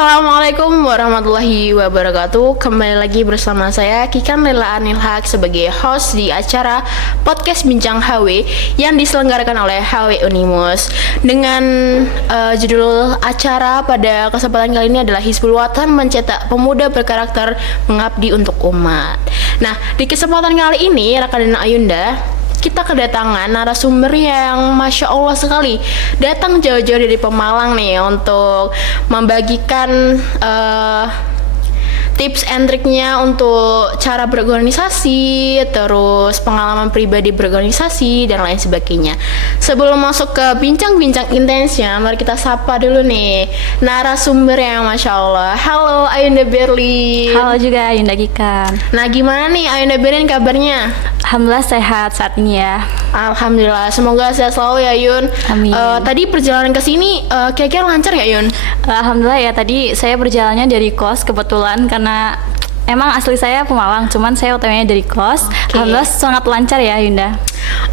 Assalamualaikum warahmatullahi wabarakatuh. Kembali lagi bersama saya Kikan Lela Anilhaq sebagai host di acara podcast Bincang HW yang diselenggarakan oleh HW Unimus. Dengan judul acara pada kesempatan kali ini adalah Hizbul Wathan mencetak pemuda berkarakter mengabdi untuk umat. Nah, di kesempatan kali ini Raka dan Ayunda kita kedatangan narasumber yang Masya Allah sekali, datang jauh-jauh dari Pemalang nih untuk membagikan tips and triknya untuk cara berorganisasi, terus pengalaman pribadi berorganisasi dan lain sebagainya. Sebelum masuk ke bincang-bincang intensnya, mari kita sapa dulu nih narasumber yang Masya Allah. Halo Ayunda Berlin. Halo juga Ayunda Gikan. Nah, gimana nih Ayunda Berlin kabarnya? Alhamdulillah sehat saat ini ya. Alhamdulillah, semoga sehat selalu ya Yun. Amin. Tadi perjalanan ke sini kira-kira lancar nggak Yun? Alhamdulillah ya, tadi saya berjalannya dari kos kebetulan karena emang asli saya Pemalang, cuman saya OTW-nya dari kos. Okay. Alhamdulillah sangat lancar ya Yunda.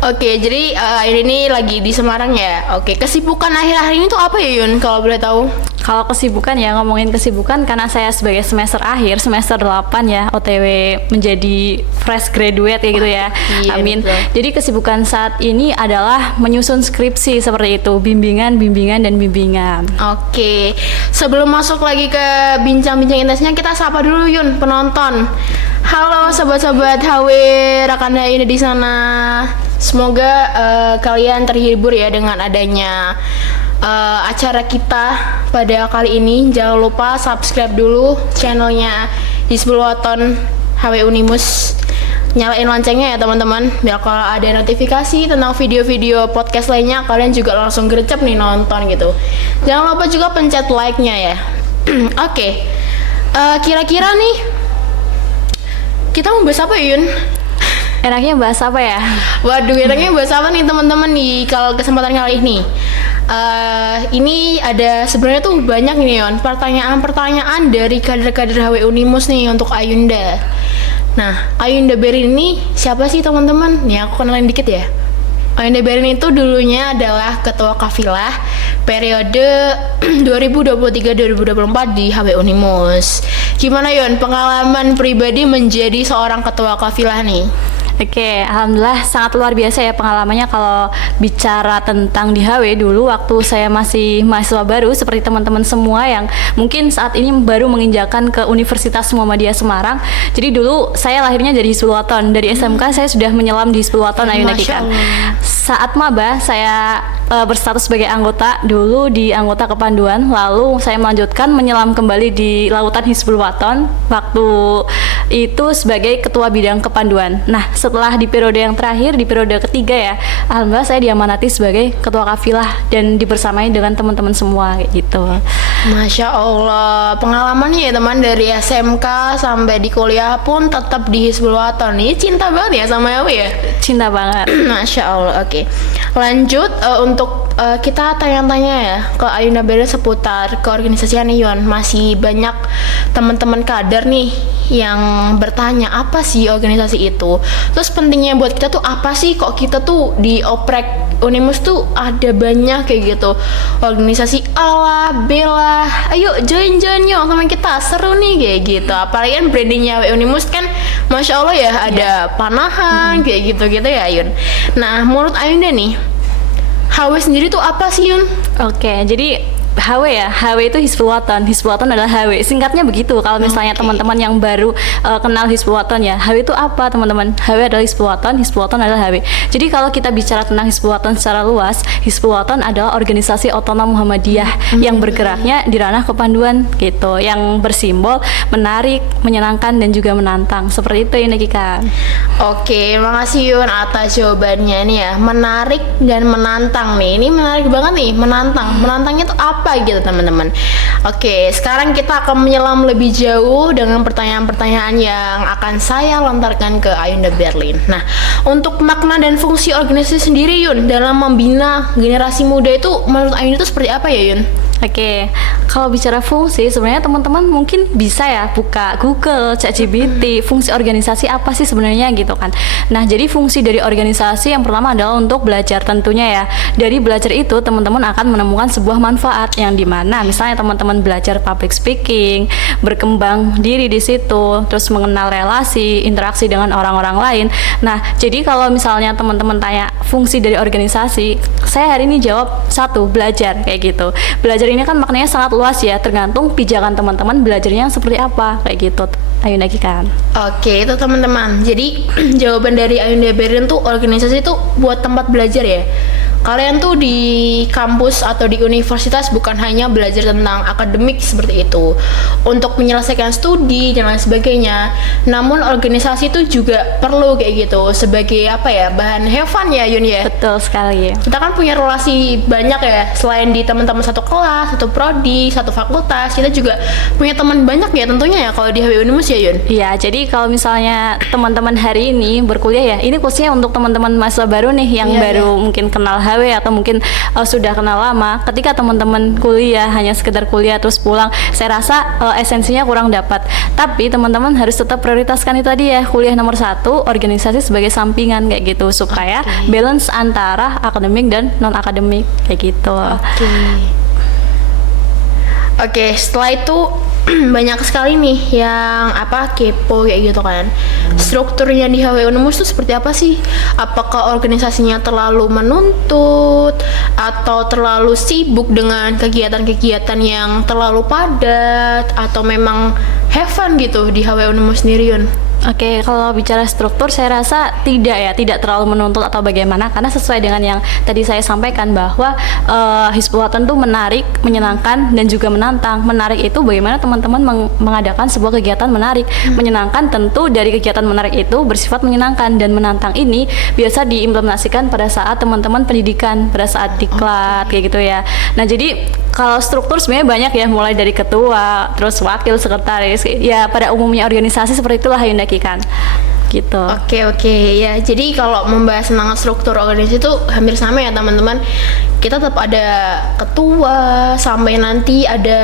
Oke, jadi ini lagi di Semarang ya. Oke, kesibukan akhir-akhir ini tuh apa ya Yun kalau boleh tahu? Kalau kesibukan ya, ngomongin kesibukan karena saya sebagai semester akhir, semester 8 ya, OTW menjadi fresh graduate kayak gitu ya. Iya, Amin. betul. Jadi kesibukan saat ini adalah menyusun skripsi seperti itu, bimbingan dan bimbingan. Oke, sebelum masuk lagi ke bincang-bincang intensnya, kita sapa dulu Yun penonton. Halo sobat-sobat HW, rekan Ayunda di sana. Semoga kalian terhibur ya dengan adanya acara kita pada kali ini. Jangan lupa subscribe dulu channelnya Hizbul Wathan HW Unimus. Nyalain loncengnya ya teman-teman, biar kalau ada notifikasi tentang video-video podcast lainnya kalian juga langsung gercep nih nonton gitu. Jangan lupa juga pencet like-nya ya. Oke. Kira-kira nih kita mau bahas apa Yun? Enaknya bahas apa ya? Waduh, enaknya bahas apa nih teman-teman nih kalau kesempatan kali ini? Ini ada sebenarnya tuh banyak nih Yon, pertanyaan-pertanyaan dari kader-kader HW Unimus nih untuk Ayunda. Nah, Ayunda Berlin ini siapa sih teman-teman? Nih aku kenalin dikit ya. Ayunda Berlin itu dulunya adalah ketua kafilah periode 2023-2024 di HW Unimus. Gimana Yon pengalaman pribadi menjadi seorang ketua kafilah nih? Oke, alhamdulillah sangat luar biasa ya pengalamannya kalau bicara tentang di HW dulu waktu saya masih mahasiswa baru seperti teman-teman semua yang mungkin saat ini baru menginjakan ke Universitas Muhammadiyah Semarang. Jadi dulu saya lahirnya dari Hizbul Wathan, dari SMK saya sudah menyelam di Hizbul Wathan Ayunda Gikan. Saat maba saya berstatus sebagai anggota dulu di anggota kepanduan, lalu saya melanjutkan menyelam kembali di lautan Hizbul Wathan waktu itu sebagai ketua bidang kepanduan. Nah, setelah di periode yang terakhir, di periode ketiga ya, alhamdulillah saya diamanati sebagai ketua kafilah dan dibersamai dengan teman-teman semua kayak gitu. Masya Allah, pengalamannya ya teman dari SMK sampai di kuliah pun tetap di Hizbul Wathan. Ini cinta banget ya sama Yawe ya? Cinta banget. Masya Allah, oke. Lanjut untuk kita tanya-tanya ya ke Ayunda Berlin seputar keorganisasian nih Yon. Masih banyak teman-teman kader nih yang bertanya apa sih organisasi itu. Terus pentingnya buat kita tuh apa sih kok kita tuh di oprek Unimus tuh ada banyak kayak gitu. Organisasi A lah, B lah. Ayo join yuk sama kita, seru nih kayak gitu. Apalagi kan brandingnya Unimus kan Masya Allah ya ada panahan kayak gitu-gitu ya Yun. Nah menurut Ayunda nih HW sendiri tuh apa sih Yun? Oke, jadi HW ya, HW itu Hizbul Wathan. Hizbul Wathan adalah HW. Singkatnya begitu. Kalau misalnya teman-teman yang baru kenal Hizbul Wathan ya, HW itu apa teman-teman? HW adalah Hizbul Wathan, Hizbul Wathan adalah HW. Jadi kalau kita bicara tentang Hizbul Wathan secara luas, Hizbul Wathan adalah organisasi otonom Muhammadiyah yang bergeraknya di ranah kepanduan gitu, yang bersimbol menarik, menyenangkan dan juga menantang. Seperti itu ya Nekika. Oke, makasih Yun atas jawabannya nih ya. Menarik dan menantang nih. Ini menarik banget nih, menantang. Menantangnya tuh apa gitu teman-teman. Oke, sekarang kita akan menyelam lebih jauh dengan pertanyaan-pertanyaan yang akan saya lontarkan ke Ayunda Berlin. Nah, untuk makna dan fungsi organisasi sendiri Yun dalam membina generasi muda itu menurut Ayunda itu seperti apa ya Yun? Oke, kalau bicara fungsi, sebenarnya teman-teman mungkin bisa ya buka Google, ChatGPT, fungsi organisasi apa sih sebenarnya gitu kan. Nah, jadi fungsi dari organisasi yang pertama adalah untuk belajar tentunya ya. Dari belajar itu teman-teman akan menemukan sebuah manfaat yang dimana misalnya teman-teman belajar public speaking, berkembang diri di situ, terus mengenal relasi, interaksi dengan orang-orang lain. Nah, jadi kalau misalnya teman-teman tanya fungsi dari organisasi, saya hari ini jawab satu, belajar kayak gitu. Belajar ini kan maknanya sangat luas ya, tergantung pijakan teman-teman belajarnya seperti apa kayak gitu. Ayo lagi kan. Oke, itu teman-teman. Jadi jawaban dari Ayunda Berlin tuh organisasi itu buat tempat belajar ya. Kalian tuh di kampus atau di universitas bukan hanya belajar tentang akademik seperti itu untuk menyelesaikan studi dan lain sebagainya, namun organisasi itu juga perlu kayak gitu sebagai apa ya, bahan have fun ya Yun ya. Betul sekali. Kita kan punya relasi banyak ya, selain di teman-teman satu kelas, satu prodi, satu fakultas, kita juga punya teman banyak ya tentunya ya kalau di HW Unimus ya Yun. Iya, jadi kalau misalnya teman-teman hari ini berkuliah ya, ini khususnya untuk teman-teman mahasiswa baru nih yang Iya, baru mungkin kenal HW atau mungkin sudah kenal lama. Ketika teman-teman kuliah hanya sekedar kuliah terus pulang, saya rasa esensinya kurang dapat. Tapi teman-teman harus tetap prioritaskan itu tadi ya, kuliah nomor 1, organisasi sebagai sampingan kayak gitu supaya balance antara akademik dan non akademik kayak gitu. Oke, setelah itu banyak sekali nih yang apa kepo kayak gitu kan. Strukturnya di HW Unimus tuh seperti apa sih? Apakah organisasinya terlalu menuntut atau terlalu sibuk dengan kegiatan-kegiatan yang terlalu padat atau memang have fun gitu di HW Unimus sendiri Yun? Oke, kalau bicara struktur saya rasa tidak terlalu menuntut atau bagaimana, karena sesuai dengan yang tadi saya sampaikan bahwa Hizbul Wathan tuh menarik, menyenangkan dan juga menantang. Menarik itu bagaimana teman-teman mengadakan sebuah kegiatan menarik. Menyenangkan tentu dari kegiatan menarik itu bersifat menyenangkan, dan menantang ini biasa diimplementasikan pada saat teman-teman pendidikan, pada saat diklat kayak gitu ya. Nah, jadi kalau struktur sebenarnya banyak ya, mulai dari ketua, terus wakil, sekretaris. Ya pada umumnya organisasi seperti itulah Yunda Kikan. Gitu. Oke ya. Jadi kalau membahas tentang struktur organisasi itu hampir sama ya teman-teman. Kita tetap ada ketua sampai nanti ada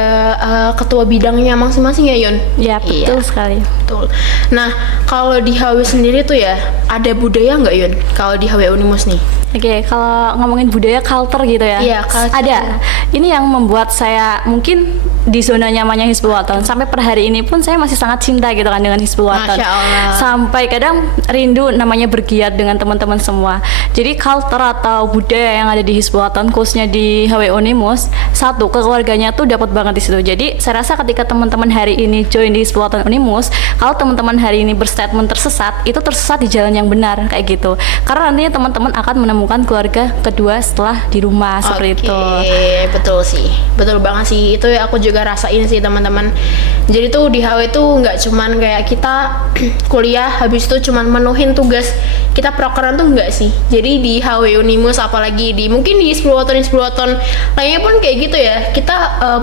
ketua bidangnya masing-masing ya Yun. Ya betul sekali. Betul. Nah kalau di HW sendiri tuh ya ada budaya nggak Yun? Kalau di HW Unimus nih? Oke, kalau ngomongin budaya culture gitu ya. Iya, culture. Ada. Ini yang membuat saya mungkin di zona nyamannya Hizbul Wathan. Sampai per hari ini pun saya masih sangat cinta gitu kan dengan Hizbul Wathan. Masya Allah. Sampai kadang rindu namanya bergiat dengan teman-teman semua. Jadi culture atau budaya yang ada di Hizbul Wathan khususnya di HW Unimus, satu, keluarganya tuh dapat banget di situ. Jadi saya rasa ketika teman-teman hari ini join di Hizbul Wathan Unimus, kalau teman-teman hari ini berstatement tersesat, itu tersesat di jalan yang benar kayak gitu. Karena nantinya teman-teman akan menemukan keluarga kedua setelah di rumah seperti itu. Betul sih, betul banget sih. Itu aku juga rasain sih teman-teman. Jadi tuh di HW tuh nggak cuman kayak kita kuliah habis itu cuman menuhin tugas kita prokeran tuh nggak sih. Jadi di HW Unimus apalagi di mungkin di Hizbul Wathan lainnya pun kayak gitu ya. Kita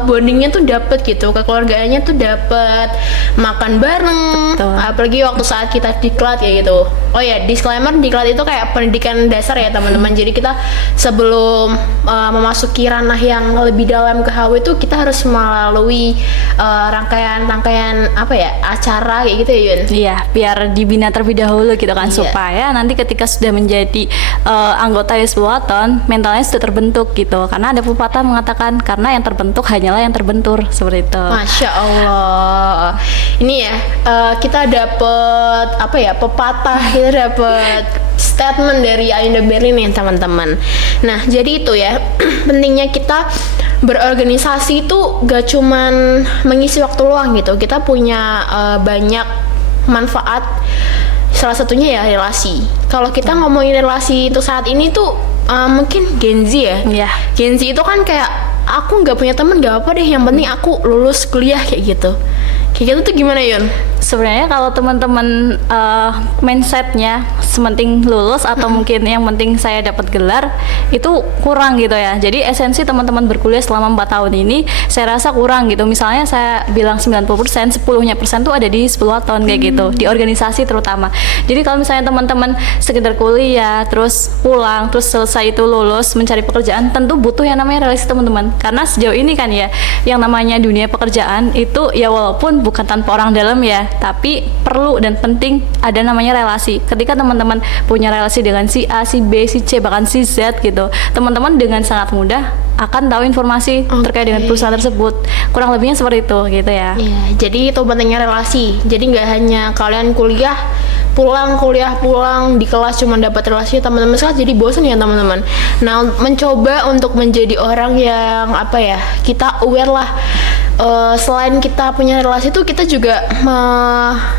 bondingnya tuh dapet gitu, kekeluargaannya tuh dapet, makan bareng. Betul. Apalagi waktu saat kita diklat kayak gitu. Oh ya, disclaimer, diklat itu kayak pendidikan dasar ya teman-teman. Jadi kita sebelum memasuki ranah yang lebih dalam ke HW itu kita harus melalui rangkaian apa ya, acara kayak gitu ya Yun? Iya, biar dibina terlebih dahulu gitu kan, Iya. supaya nanti ketika sudah menjadi anggota Hizbul Wathan, mentalnya sudah terbentuk gitu. Karena ada pepatah mengatakan, karena yang terbentuk hanyalah yang terbentur, seperti itu. Masya Allah. Ini ya kita dapet apa ya, pepatah, kita dapet statement dari Ayunda Berlin nih teman-teman. Nah jadi itu ya pentingnya kita berorganisasi itu gak cuman mengisi waktu luang gitu. Kita punya banyak manfaat. Salah satunya ya relasi. Kalau kita ngomongin relasi untuk saat ini tuh mungkin Gen Z ya. Iya. Gen Z itu kan kayak aku nggak punya temen nggak apa deh, yang penting aku lulus kuliah kayak gitu. Kayak gitu tuh gimana Yun? Sebenarnya kalau teman-teman mindsetnya sementing lulus atau mungkin yang penting saya dapat gelar itu kurang gitu ya. Jadi esensi teman-teman berkuliah selama 4 tahun ini saya rasa kurang gitu. Misalnya saya bilang 90%, 10-nya persen tuh ada di Hizbul-Wathon kayak gitu, di organisasi terutama. Jadi kalau misalnya teman-teman sekedar kuliah terus pulang terus selesai itu lulus mencari pekerjaan, tentu butuh yang namanya relasi teman-teman. Karena sejauh ini kan ya yang namanya dunia pekerjaan itu ya walaupun bukan tanpa orang dalam ya, tapi perlu dan penting ada namanya relasi. Ketika teman-teman punya relasi dengan si A, si B, si C, bahkan si Z gitu, teman-teman dengan sangat mudah akan tahu informasi terkait dengan perusahaan tersebut. Kurang lebihnya seperti itu gitu ya. Iya, jadi itu pentingnya relasi. Jadi nggak hanya kalian kuliah pulang di kelas cuma dapat relasi teman-teman sekali, jadi bosan ya teman-teman. Nah, mencoba untuk menjadi orang yang apa ya, kita aware lah. Selain kita punya relasi itu kita juga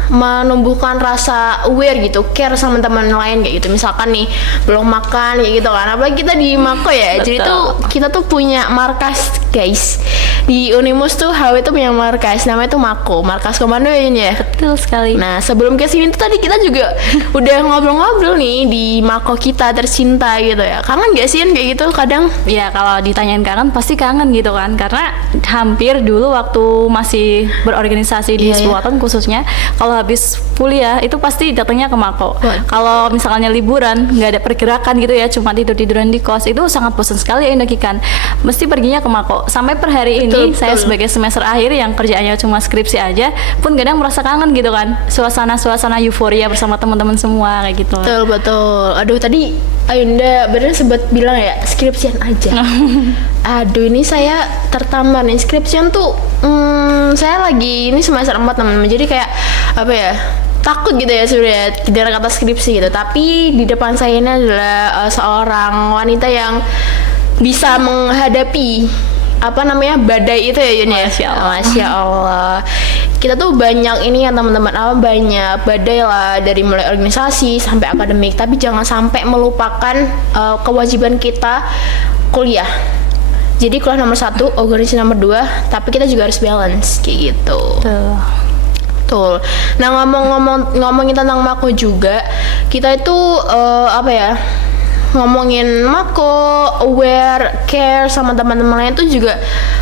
menumbuhkan rasa aware gitu, care sama teman lain kayak gitu. Misalkan nih belum makan kayak gitu kan, apalagi kita di Mako ya. Jadi tuh kita tuh punya markas guys di Unimus tuh, HW tuh punya markas namanya tuh Mako, markas komando ya Yun ya. Betul sekali. Nah sebelum kesini tuh tadi kita juga udah ngobrol-ngobrol nih di Mako kita tercinta gitu ya. Kangen gak sih Yun kayak gitu kadang? Ya kalau ditanyain kangen pasti kangen gitu kan, karena hampir dulu waktu masih berorganisasi di Hizbul-Wathon khususnya, kalau habis kuliah itu pasti datangnya ke Mako. Kalau misalnya liburan nggak ada pergerakan gitu ya, cuma tiduran di kos, itu sangat bosan sekali ya Indokikan. Mesti perginya ke Mako. Sampai per hari ini saya sebagai semester akhir yang kerjaannya cuma skripsi aja pun kadang merasa kangen gitu kan, suasana euforia bersama teman-teman semua kayak gitu. Betul. Aduh tadi Ayunda bener sempat bilang ya skripsian aja. Aduh ini saya tertambat nih skripsian tuh. Saya lagi ini semester 4 teman-teman. Jadi kayak apa ya? Takut gitu ya sebenarnya tidak kata skripsi gitu. Tapi di depan saya ini adalah seorang wanita yang bisa menghadapi apa namanya badai itu ya Yun ya. Masya Allah. Kita tuh banyak ini ya teman-teman, banyak badai lah dari mulai organisasi sampai akademik, tapi jangan sampai melupakan kewajiban kita kuliah. Jadi kuliah nomor 1, organisasi nomor 2, tapi kita juga harus balance kayak gitu. Betul. Nah ngomongin tentang Mako juga, kita itu apa ya? Ngomongin Mako, aware, care sama teman-teman lain tuh juga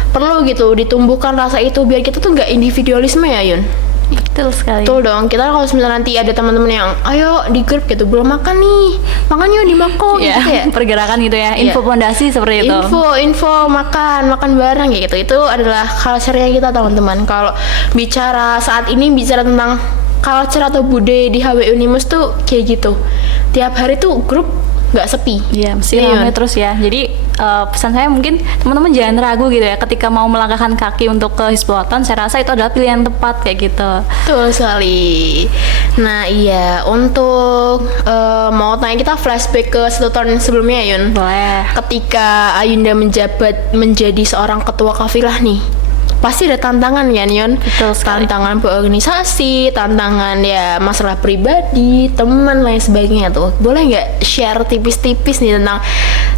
perlu gitu ditumbuhkan rasa itu biar kita tuh nggak individualisme ya Yun. Betul sekali. Betul dong. Kita kalau misalnya nanti ada teman-teman yang ayo di grup gitu belum makan nih, makan yuk di Mako gitu ya. Pergerakan gitu ya, info pondasi seperti itu. Info makan bareng gitu. Itu adalah culture-nya kita teman-teman. Kalau bicara saat ini bicara tentang culture atau budaya di HW Unimus tuh kayak gitu. Tiap hari tuh grup nggak sepi. Iya, mesti ramai terus ya. Jadi pesan saya mungkin teman-teman jangan ragu gitu ya ketika mau melangkahkan kaki untuk ke Hizbul-Wathon. Saya rasa itu adalah pilihan tepat kayak gitu. Betul sekali. Nah iya, untuk mau tanya kita flashback ke 1 tahun sebelumnya Yun. Boleh. Ketika Ayunda menjabat menjadi seorang ketua kafilah nih, pasti ada tantangan kan Yon? Betul sekali. Tantangan berorganisasi, tantangan ya masalah pribadi, teman lain sebagainya tuh. Boleh nggak share tipis-tipis nih tentang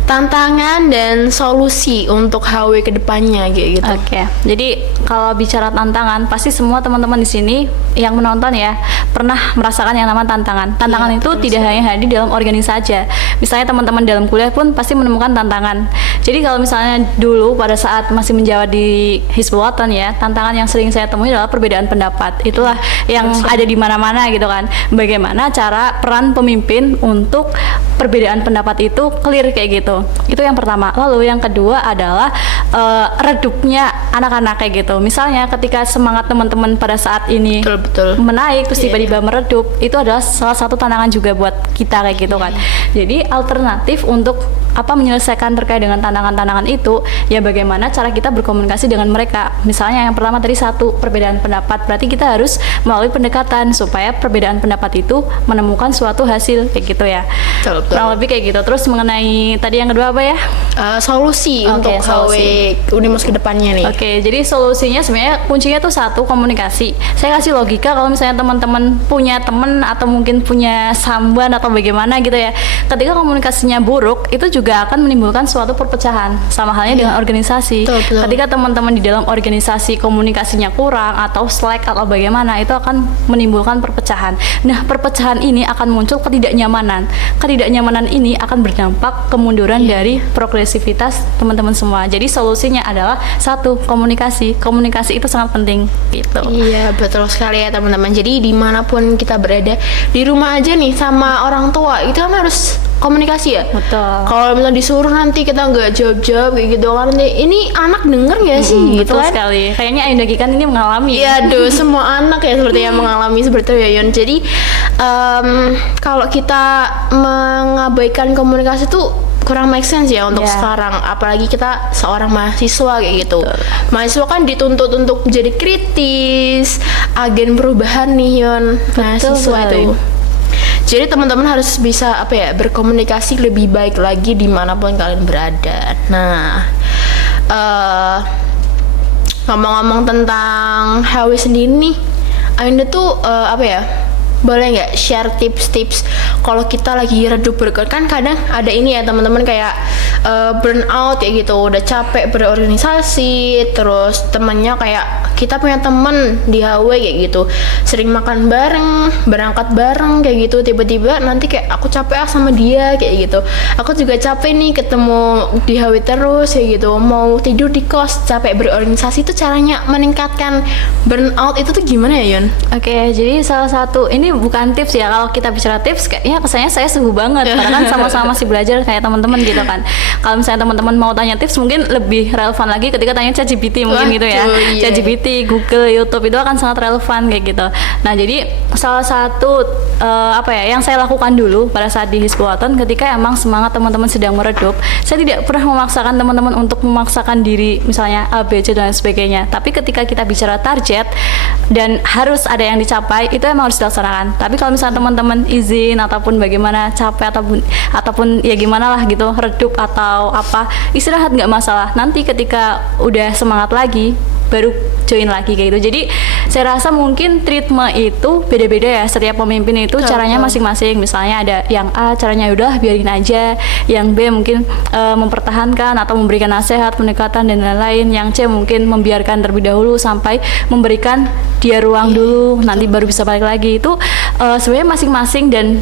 tantangan dan solusi untuk HW kedepannya kayak gitu? Oke. Jadi kalau bicara tantangan, pasti semua teman-teman di sini yang menonton ya pernah merasakan yang namanya tantangan. Tantangan itu tidak hanya hadir dalam organisasi saja. Misalnya teman-teman dalam kuliah pun pasti menemukan tantangan. Jadi kalau misalnya dulu pada saat masih menjawab di Hizbul-Wathon ya, tantangan yang sering saya temui adalah perbedaan pendapat. Itulah yang ada di mana-mana gitu kan. Bagaimana cara peran pemimpin untuk perbedaan pendapat itu clear kayak gitu. Itu yang pertama. Lalu yang kedua adalah redupnya anak-anak kayak gitu. Misalnya ketika semangat teman-teman pada saat ini betul. menaik terus tiba-tiba meredup, itu adalah salah satu tantangan juga buat kita kayak gitu kan. Jadi alternatif untuk menyelesaikan terkait dengan tantangan-tantangan itu ya bagaimana cara kita berkomunikasi dengan mereka. Misalnya yang pertama tadi perbedaan pendapat, berarti kita harus melalui pendekatan supaya perbedaan pendapat itu menemukan suatu hasil kayak gitu ya. Kurang lebih kayak gitu. Terus mengenai tadi yang kedua apa ya? solusi Oke, untuk solusi. HW Unimus ke depannya nih. Oke, jadi solusinya sebenarnya kuncinya tuh satu, komunikasi. Saya kasih logika kalau misalnya teman-teman punya teman atau mungkin punya samban atau bagaimana gitu ya. Ketika komunikasinya buruk, itu juga akan menimbulkan suatu perpecahan. Sama halnya dengan organisasi. Betul, betul. Ketika teman-teman di dalam organisasi komunikasinya kurang atau slack atau bagaimana, itu akan menimbulkan perpecahan. Nah, perpecahan ini akan muncul ketidaknyamanan. Ketidaknyamanan ini akan berdampak kemunduran dari progresivitas teman-teman semua. Jadi solusinya adalah satu, komunikasi. Komunikasi itu sangat penting gitu. Iya, betul sekali ya teman-teman. Jadi dimanapun kita berada, di rumah aja nih sama orang tua, itu kan harus komunikasi ya. Betul. Kalau misalnya disuruh nanti kita nggak jawab-jawab kayak gitu kan, ini anak denger nggak sih gitu Betul kan? sekali. Kayaknya Ayunda Gikan ini mengalami. Iya, aduh, semua anak ya seperti yang mengalami seperti itu ya Yun. Jadi kalau kita mengabaikan komunikasi tuh kurang make sense ya untuk Iya. sekarang, apalagi kita seorang mahasiswa kayak gitu. Mahasiswa kan dituntut untuk jadi kritis, agen perubahan nih Yun. Mahasiswa sekali. itu. Jadi teman-teman harus bisa berkomunikasi lebih baik lagi dimanapun kalian berada. Nah, ngomong-ngomong tentang HW sendiri nih, Ayunda tuh boleh nggak share tips-tips kalau kita lagi redup kan kadang ada ini ya teman-teman kayak burnout kayak gitu, udah capek berorganisasi, terus temennya kayak kita punya temen di HW kayak gitu, sering makan bareng, berangkat bareng kayak gitu, tiba-tiba nanti kayak aku capek sama dia kayak gitu, aku juga capek nih ketemu di HW terus kayak gitu, mau tidur di kos, capek berorganisasi. Itu caranya meningkatkan burnout itu tuh gimana ya Yun? Oke, jadi salah satu ini bukan tips ya. Kalau kita bicara tips, kayaknya kesannya saya suhu banget. Karena kan sama-sama masih belajar kayak teman-teman gitu kan. Kalau misalnya teman-teman mau tanya tips, mungkin lebih relevan lagi ketika tanya ChatGPT mungkin gitu ya. Waduh, iya. ChatGPT, Google, YouTube itu akan sangat relevan kayak gitu. Nah, jadi salah satu yang saya lakukan dulu pada saat di Hizbulwaton ketika emang semangat teman-teman sedang meredup, saya tidak pernah memaksakan teman-teman untuk memaksakan diri misalnya A, B, C dan lain sebagainya. Tapi ketika kita bicara target dan harus ada yang dicapai, itu emang harus dilaksanakan. Tapi kalau misalnya teman-teman izin ataupun bagaimana capek ataupun ya gimana lah gitu, redup atau apa, istirahat nggak masalah. Nanti ketika udah semangat lagi baru join lagi kayak gitu. Jadi saya rasa mungkin treatment itu beda-beda ya, setiap pemimpin itu caranya masing-masing. Misalnya ada yang A caranya udah biarin aja, yang B mungkin mempertahankan atau memberikan nasihat, pendekatan dan lain-lain, yang C mungkin membiarkan terlebih dahulu sampai memberikan dia ruang dulu, nanti baru bisa balik lagi. Itu sebenarnya masing-masing dan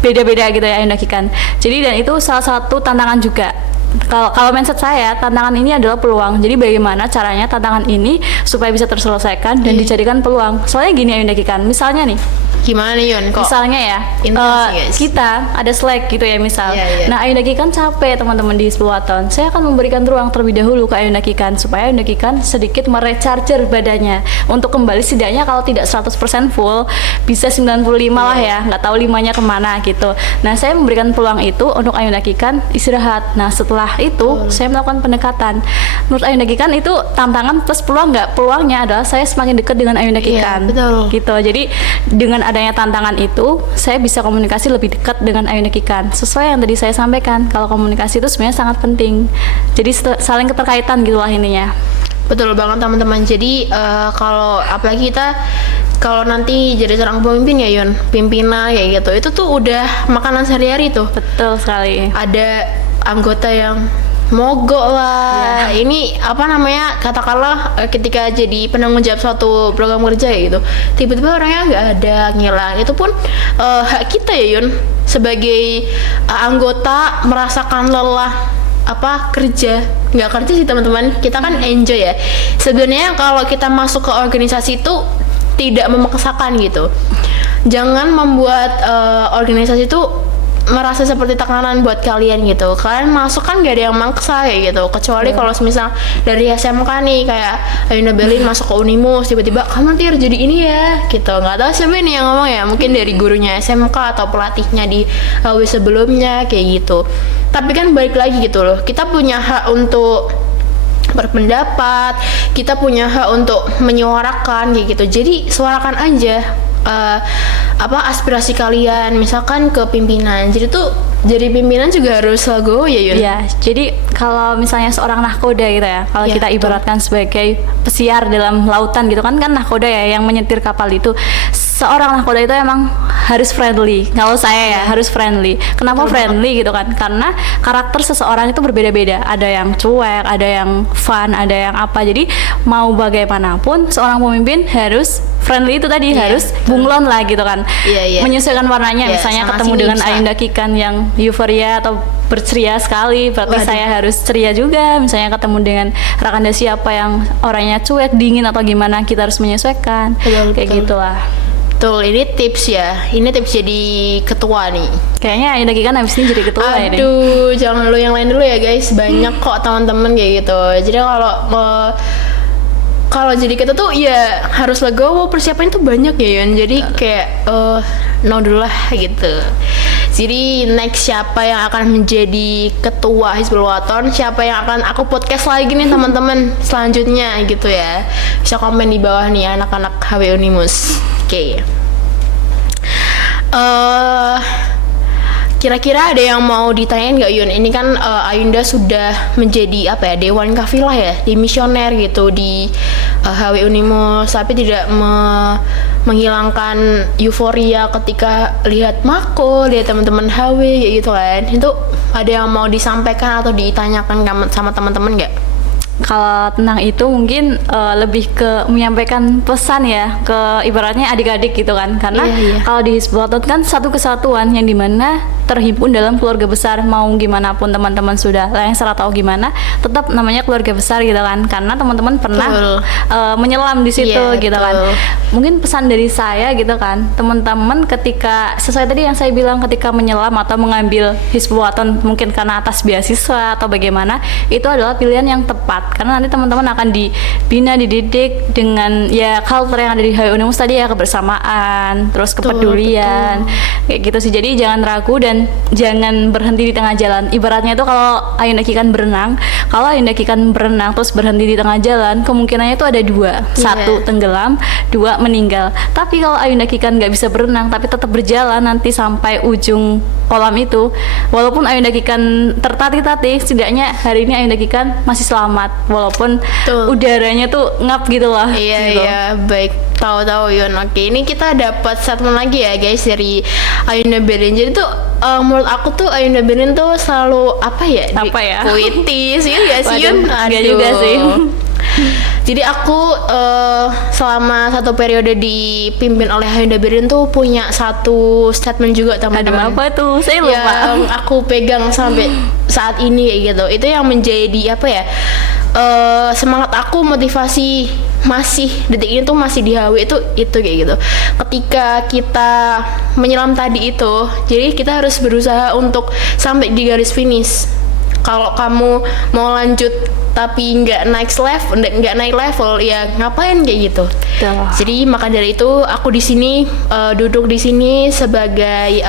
beda-beda gitu ya Ayunda Gikan. Jadi dan itu salah satu tantangan juga. Kalau mindset saya, tantangan ini adalah peluang. Jadi bagaimana caranya tantangan ini supaya bisa terselesaikan dan dijadikan peluang. Soalnya gini Ayunda Gikan, misalnya nih, Gimana nih Yun? Kok misalnya ya, intens sih, guys? kita ada Slack gitu ya misal. Iya, iya. Nah, Ayunda Gikan capek teman-teman di Hizbulwaton. Saya akan memberikan ruang terlebih dahulu ke Ayunda Gikan supaya Ayunda Gikan sedikit merecharger badannya untuk kembali setidaknya kalau tidak 100% full bisa 95 lah ya, nggak tahu 5-nya kemana gitu. Nah, saya memberikan peluang itu untuk Ayunda Gikan istirahat. Nah, setelah itu saya melakukan pendekatan. Menurut Ayunda Gikan itu tantangan plus peluang nggak? Peluangnya adalah saya semakin dekat dengan Ayunda Gikan. betul. Gitu. Jadi dengan adanya tantangan itu, saya bisa komunikasi lebih dekat dengan Ayunda Gikan. Sesuai yang tadi saya sampaikan, kalau komunikasi itu sebenarnya sangat penting. Jadi saling keterkaitan gitulah ininya. Betul banget teman-teman. Jadi kalau apalagi kita kalau nanti jadi seorang pemimpin ya Yun, pimpinan kayak gitu, itu tuh udah makanan sehari-hari tuh. Betul sekali. Ada anggota yang mogok lah. Ini apa namanya, katakanlah ketika jadi penanggung jawab suatu program kerja ya gitu, tiba-tiba orangnya nggak ada, ngilang. Itu pun hak kita ya Yun sebagai anggota merasakan lelah kerja, nggak kerja sih teman-teman, kita kan enjoy ya sebenarnya. Kalau kita masuk ke organisasi itu tidak memaksakan gitu, jangan membuat organisasi itu merasa seperti tekanan buat kalian gitu. Kalian masuk kan gak ada yang maksa kayak gitu, kecuali kalau misal dari SMK nih kayak Ayunda Belin masuk ke Unimus, tiba-tiba kamu nanti harus jadi ini ya gitu. Nggak tahu siapa ini yang ngomong ya, mungkin dari gurunya SMK atau pelatihnya di HW sebelumnya kayak gitu. Tapi kan balik lagi gitu loh, kita punya hak untuk berpendapat, kita punya hak untuk menyuarakan kayak gitu. Jadi suarakan aja aspirasi kalian misalkan ke pimpinan. Jadi tuh jadi pimpinan juga harus legowo ya Yun? Iya, jadi kalau misalnya seorang nahkoda gitu ya, kalau Ya, kita ibaratkan sebagai pesiar dalam lautan gitu kan nahkoda ya yang menyetir kapal itu, seorang nahkoda itu emang harus friendly. Kalau saya ya harus friendly. Kenapa friendly gitu kan? Karena karakter seseorang itu berbeda-beda. Ada yang cuek, ada yang fun, ada yang apa. Jadi mau bagaimanapun seorang pemimpin harus friendly itu tadi, harus bunglon lah gitu kan. Iya. Menyesuaikan warnanya, Iya, misalnya sana ketemu sini dengan bisa. Ayunda Kikan yang euforia atau berceria sekali, berarti Waduh. saya harus ceria juga. Misalnya ketemu dengan Rakanda siapa yang orangnya cuek, dingin atau gimana, kita harus menyesuaikan. Betul, Kayak betul. gitulah. Betul, ini tips ya. Ini tips jadi ketua nih. Kayaknya Ayunda Kikan habis ini jadi ketua ya. Ding. Aduh, jangan lu yang lain dulu ya guys. Banyak kok teman-teman kayak gitu. Jadi kalau jadi kita tuh ya harus legowo, persiapannya tuh banyak ya Yun. Jadi kayak no dulu lah gitu. Jadi next siapa yang akan menjadi ketua Hizbul Waton, siapa yang akan aku podcast lagi nih teman-teman selanjutnya gitu ya. Bisa komen di bawah nih anak-anak HW Unimus. Oke. Kira-kira ada yang mau ditanyain nggak Yun? Ini kan Ayunda sudah menjadi apa ya, Dewan Kafilah ya, di misioner gitu di HW Unimus, tapi tidak menghilangkan euforia ketika lihat Mako, lihat teman-teman HW kayak gitu kan. Itu ada yang mau disampaikan atau ditanyakan sama teman-teman nggak? Kalau tentang itu mungkin lebih ke menyampaikan pesan ya ke ibaratnya adik-adik gitu kan, karena Iya. kalau di Hizbul Waton kan satu kesatuan yang dimana terhimpun dalam keluarga besar, mau gimana pun teman-teman sudah lengser atau gimana, tetap namanya keluarga besar gitu kan, karena teman-teman pernah Betul. menyelam di situ Iya, gitu kan. betul. Mungkin pesan dari saya gitu kan, teman-teman ketika sesuai tadi yang saya bilang, ketika menyelam atau mengambil Hizbul Waton mungkin karena atas beasiswa atau bagaimana, itu adalah pilihan yang tepat, karena nanti teman-teman akan dibina, dididik dengan ya culture yang ada di HW Unimus tadi ya, kebersamaan, terus kepedulian, kayak gitu sih. Jadi jangan ragu dan jangan berhenti di tengah jalan. Ibaratnya itu kalau Ayunda Kikan berenang, kalau Ayunda Kikan berenang terus berhenti di tengah jalan, kemungkinannya itu ada dua, satu tenggelam, dua meninggal. Tapi kalau Ayunda Kikan nggak bisa berenang tapi tetap berjalan nanti sampai ujung kolam itu, walaupun Ayunda Kikan tertatih-tatih, setidaknya hari ini Ayunda Kikan masih selamat, walaupun Betul. udaranya tuh ngap gitu lah. Iya gitu. iya, baik, tahu Yun. Oke, ini kita dapat statement lagi ya guys dari Ayunda Berin. Jadi tuh menurut aku tuh Ayunda Berin tuh selalu apa ya? Apa ya? Puitis ya gak sih Yun? Waduh, nggak juga sih. Jadi aku selama satu periode dipimpin oleh Ayunda Berin tuh punya satu statement juga Aduh, teman-teman. apa tuh? Saya lupa. Yang aku pegang sampai saat ini kayak gitu. Itu yang menjadi apa ya? Semangat aku, motivasi masih detik ini tuh masih di HW itu kayak gitu. Ketika kita menyelam tadi itu, jadi kita harus berusaha untuk sampai di garis finish. Kalau kamu mau lanjut tapi nggak naik level ya ngapain kayak gitu. Betul. Jadi maka dari itu aku di sini duduk di sini sebagai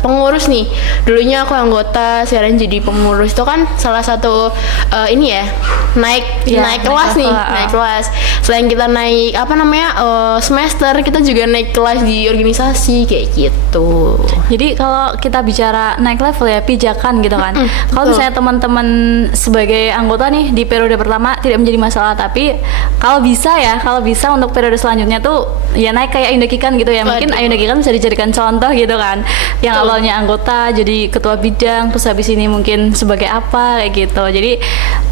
pengurus nih. Dulunya aku anggota, sekarang jadi pengurus. Itu kan salah satu ini ya, naik Iya, naik kelas nih, level, naik kelas. Selain kita naik apa namanya semester, kita juga naik kelas di organisasi kayak gitu. Jadi kalau kita bicara naik level ya pijakan gitu kan. Kalau betul. misalnya teman-teman sebagai anggota nih di periode pertama tidak menjadi masalah, tapi kalau bisa untuk periode selanjutnya tuh ya naik kayak Ayunda Kikan gitu ya. Mungkin Waduh. Ayunda Kikan bisa dijadikan contoh gitu kan. Yang Betul. awalnya anggota jadi ketua bidang, terus habis ini mungkin sebagai apa kayak gitu. Jadi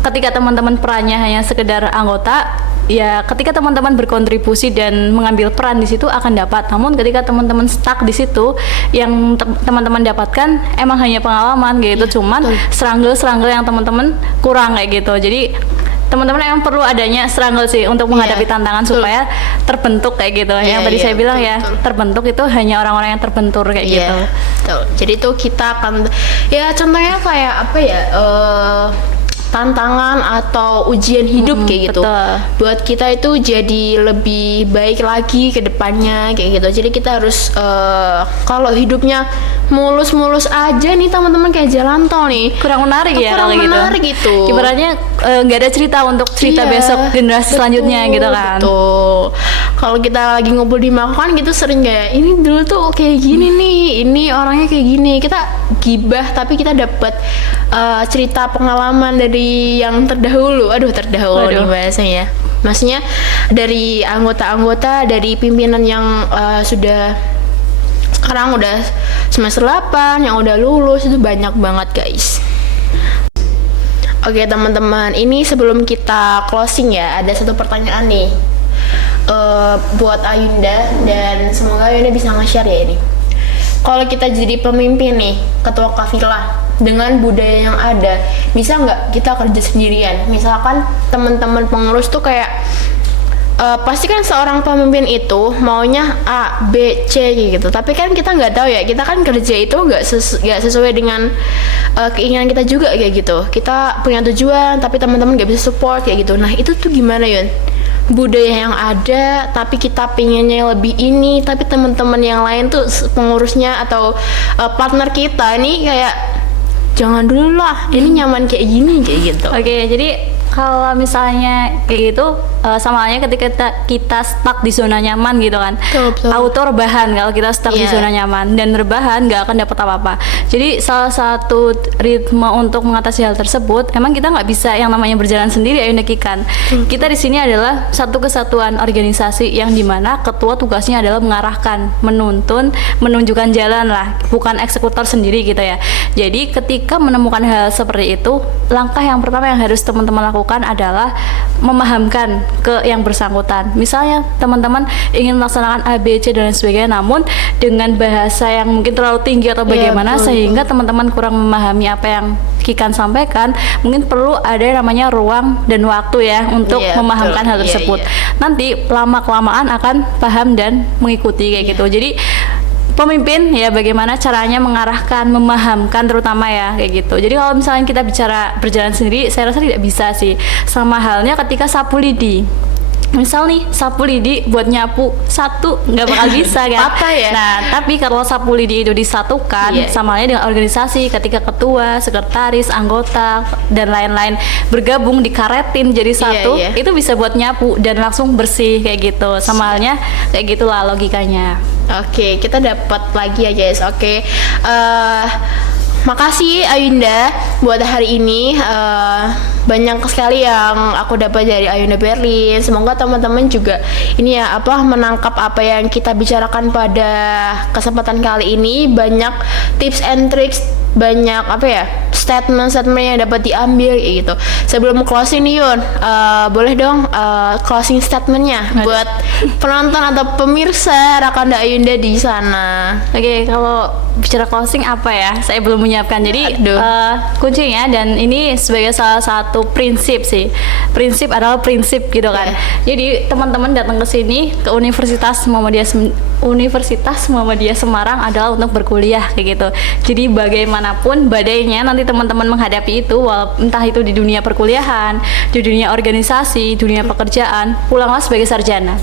ketika teman-teman perannya hanya sekedar anggota, ya ketika teman-teman berkontribusi dan mengambil peran di situ akan dapat. Namun ketika teman-teman stuck di situ, yang teman-teman dapatkan emang hanya pengalaman gitu. Cuman struggle yang teman-teman kurang kayak gitu. Jadi teman-teman emang perlu adanya struggle sih untuk menghadapi tantangan betul. supaya terbentuk kayak gitu. Yang tadi saya bilang betul, ya, betul. terbentuk itu hanya orang-orang yang terbentur kayak Iya, gitu. betul. Jadi tuh kita akan ya contohnya kayak apa ya? tantangan atau ujian hidup kayak gitu. betul. Buat kita itu jadi lebih baik lagi ke depannya kayak gitu. Jadi kita harus kalau hidupnya mulus-mulus aja nih teman-teman kayak jalan tol nih, Kurang menarik ya kurang kalau gitu. menarik gitu. Ibaratnya nggak ada cerita untuk cerita Iya, besok generasi betul, selanjutnya gitu kan. Betul. Kalau kita lagi ngumpul di makan gitu sering kayak ini dulu tuh kayak gini nih, ini orangnya kayak gini. Kita gibah tapi kita dapat cerita pengalaman dari yang terdahulu. Aduh, terdahulu Waduh. nih bahasanya. Maksudnya dari anggota-anggota, dari pimpinan yang sudah sekarang udah semester 8, yang udah lulus itu banyak banget guys. Oke teman-teman, ini sebelum kita closing ya, ada satu pertanyaan nih buat Ayunda, dan semoga Ayunda bisa nge-share ya ini. Kalau kita jadi pemimpin nih, ketua kafilah, dengan budaya yang ada, bisa nggak kita kerja sendirian? Misalkan teman-teman pengurus tuh kayak pasti kan seorang pemimpin itu maunya A, B, C gitu. Tapi kan kita nggak tahu ya, kita kan kerja itu nggak sesuai dengan keinginan kita juga kayak gitu. Kita punya tujuan, tapi teman-teman nggak bisa support kayak gitu. Nah itu tuh gimana Yun? Budaya yang ada, tapi kita pengennya lebih ini, tapi teman-teman yang lain tuh pengurusnya atau partner kita nih kayak jangan dulu lah, ini nyaman kayak gini kayak gitu. Oke, jadi kalau misalnya kayak gitu sama halnya ketika kita stuck di zona nyaman gitu kan. Betul. Auto rebahan kalau kita stuck di Iya. zona nyaman, dan rebahan nggak akan dapat apa-apa. Jadi salah satu ritme untuk mengatasi hal tersebut, emang kita nggak bisa yang namanya berjalan sendiri Ayunda Kikan. Kita di sini adalah satu kesatuan organisasi yang dimana ketua tugasnya adalah mengarahkan, menuntun, menunjukkan jalan lah, bukan eksekutor sendiri gitu ya. Jadi ketika menemukan hal seperti itu, langkah yang pertama yang harus teman-teman lakukan adalah memahamkan ke yang bersangkutan. Misalnya teman-teman ingin melaksanakan A, B, C dan lain sebagainya, namun dengan bahasa yang mungkin terlalu tinggi atau Iya, bagaimana betul, sehingga teman-teman kurang memahami apa yang Kikan sampaikan, mungkin perlu ada yang namanya ruang dan waktu ya untuk Iya, memahamkan betul. hal Iya, tersebut. iya. Nanti lama-kelamaan akan paham dan mengikuti kayak gitu. Jadi pemimpin ya bagaimana caranya mengarahkan, memahamkan terutama ya kayak gitu. Jadi kalau misalnya kita bicara berjalan sendiri, saya rasa tidak bisa sih. Sama halnya ketika sapu lidi. Misal nih sapu lidi buat nyapu satu nggak bakal bisa kan? Patah ya? Nah tapi kalau sapu lidi itu disatukan, Iya. sama halnya dengan organisasi, ketika ketua, sekretaris, anggota dan lain-lain bergabung dikaretin jadi satu, iya. itu bisa buat nyapu dan langsung bersih kayak gitu. Sama halnya kayak gitulah logikanya. Oke, kita dapat lagi ya guys. Oke, makasih Ayunda buat hari ini. Banyak sekali yang aku dapat dari Ayunda Berlin. Semoga teman-teman juga ini ya menangkap apa yang kita bicarakan pada kesempatan kali ini. Banyak tips and tricks, banyak statement yang dapat diambil gitu. Sebelum closing nih Yun, boleh dong closing statementnya buat penonton atau pemirsa Rakanda Ayunda di sana. Oke, kalau bicara closing apa ya? Saya belum menyiapkan. Jadi Aduh. kuncinya, dan ini sebagai salah satu prinsip sih. Prinsip adalah prinsip gitu kan. Jadi teman-teman datang ke sini ke Universitas Muhammadiyah Semarang adalah untuk berkuliah kayak gitu. Jadi bagaimanapun badainya nanti teman-teman menghadapi itu, entah itu di dunia perkuliahan, di dunia organisasi, dunia pekerjaan, pulanglah sebagai sarjana.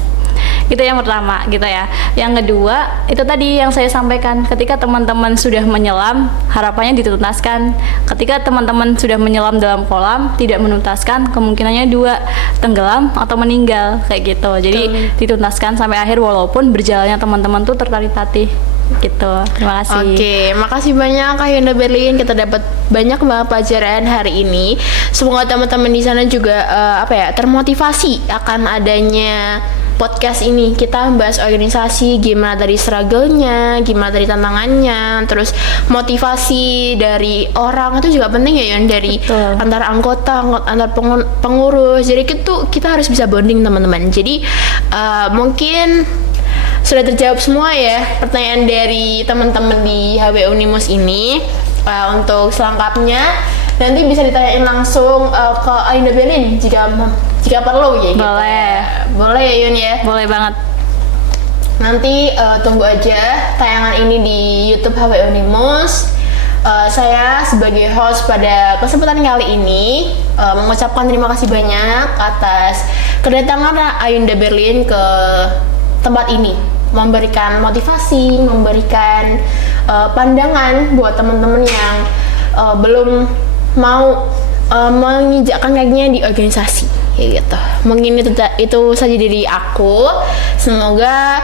Itu yang pertama gitu ya. Yang kedua, itu tadi yang saya sampaikan, ketika teman-teman sudah menyelam, harapannya dituntaskan. Ketika teman-teman sudah menyelam dalam kolam, tidak menuntaskan, kemungkinannya dua, tenggelam atau meninggal kayak gitu. Jadi dituntaskan sampai akhir, walaupun berjalannya teman-teman tuh tertatih-tatih gitu. Terima kasih. Oke, makasih banyak Kak Yunda Berlin. Kita dapat banyak banget pelajaran hari ini. Semoga teman-teman di sana juga termotivasi akan adanya podcast ini. Kita bahas organisasi, gimana dari struggle-nya, gimana dari tantangannya, terus motivasi dari orang itu juga penting ya Yun, dari Betul. antar anggota, antar pengurus. Jadi kita harus bisa bonding teman-teman. Jadi mungkin sudah terjawab semua ya pertanyaan dari teman-teman di HW Unimus ini. Untuk selengkapnya nanti bisa ditanyain langsung ke Ayunda Berlin jika perlu ya. Boleh. Boleh ya Yun ya. Boleh banget. Nanti tunggu aja tayangan ini di YouTube HW Unimus. Saya sebagai host pada kesempatan kali ini mengucapkan terima kasih banyak atas kedatangan Ayunda Berlin ke tempat ini, memberikan motivasi, memberikan pandangan buat teman-teman yang belum mau menginjakkan kakinya di organisasi, kayak gitu. Mungkin itu saja dari aku. Semoga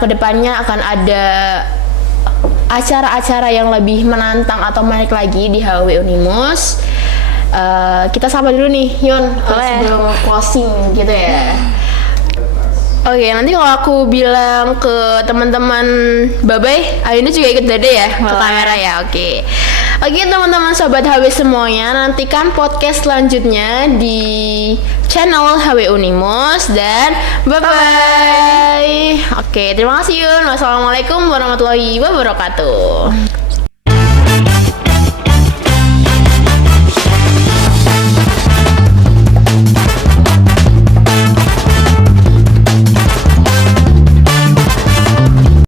kedepannya akan ada acara-acara yang lebih menantang atau menarik lagi di HW Unimus. Kita sapa dulu nih, Yun, sebelum closing gitu ya. Oke, nanti kalau aku bilang ke teman-teman bye-bye, Ayunda juga ikut dada ya ke kamera ya. Oke, teman-teman sobat HW semuanya, nantikan podcast selanjutnya di channel HW Unimus dan bye-bye. Oke, terima kasih Yun. Wassalamualaikum warahmatullahi wabarakatuh.